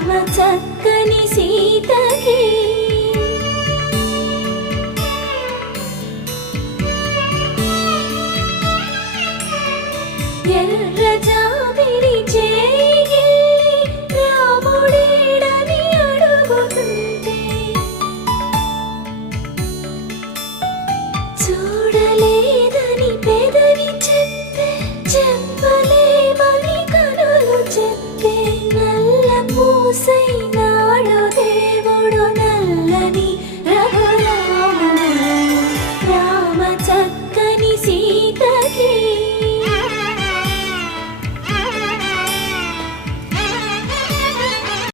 చక్కని సీతకి ఎర్ర జాబిలి చేయి రాముడేడని అడుగుతుంటే చూడలేదని పెదవి చెప్పే చెప్పలేమని కనులు చెప్పే నల్ల పూసై